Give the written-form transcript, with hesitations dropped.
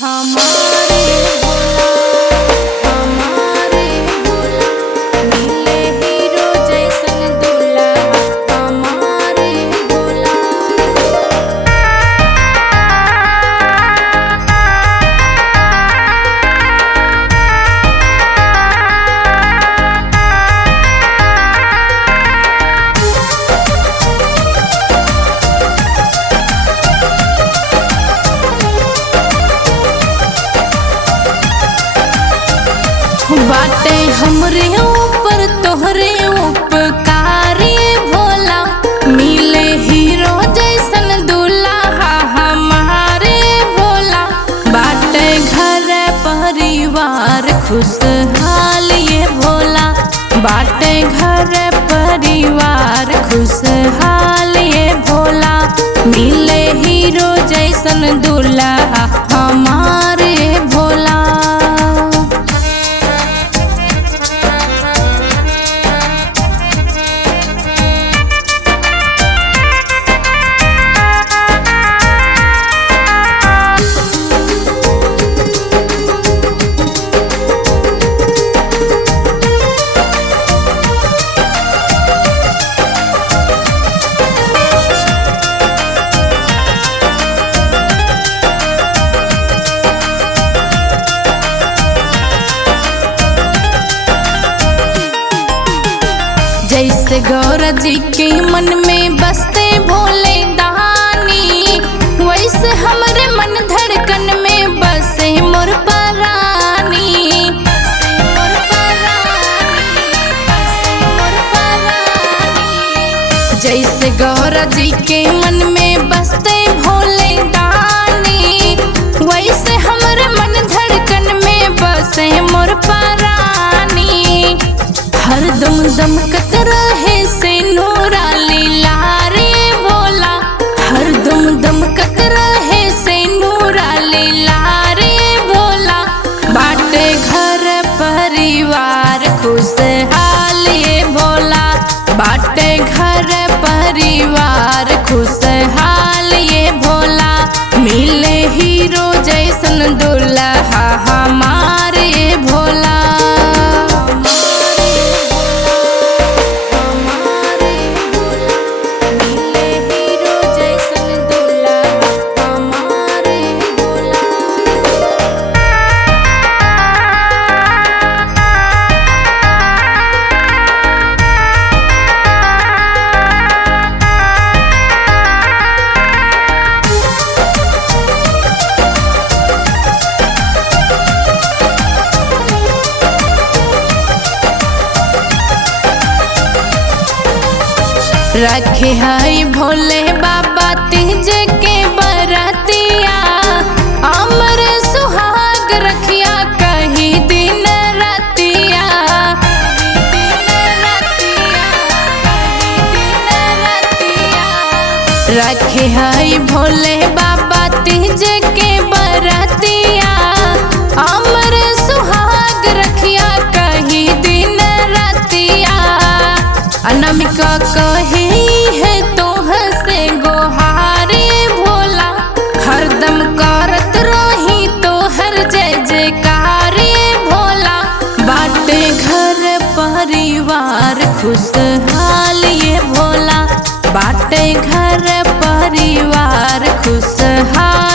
हमारे भोला हमारे भोला मिले हीरो जैसन दूल्हा हमारे भोला। बाटे हमरे ऊपर तोहरे उपकार ये भोला मिले हीरो जैसन दूल्हा हमारे भोला। बाटे घर परिवार खुशहाल ये भोला बाटे घर परिवार खुशहाल ये भोला मिले हीरो जैसन दूल्हा हमारे भोला। जैसे गौरा जी के मन में बसते भोले दानी वैसे हमरे मन धड़कन में बसे मोर परानी। जैसे गौरा जी के मन में बसते भोले दानी वैसे हमरे मन धड़कन में बसे मोर परानी। हर दम दमकत रहे से नूरा लीला रे भोला हर दम दमकत रहे से नूरा लीला रे भोला। बाटे घर परिवार खुशहाल ये भोला बाटे घर परिवार खुशहाल ये भोला मिले हीरो जैसन दूल्हा हमारे भोला। रखे हई भोले बाबा तीज के बरतिया अमर सुहाग रखिया कही दिन रतिया। रखे हई भोले बाबा तीज के बरतिया अमर सुहाग रखिया कही दिन रतिया। अनामिका कही है तोह से गोहारे भोला हरदम करत रही तोहर जय जयकारे भोला। बाटे घर परिवार खुशहाल ये भोला बाटे घर परिवार खुशहाल।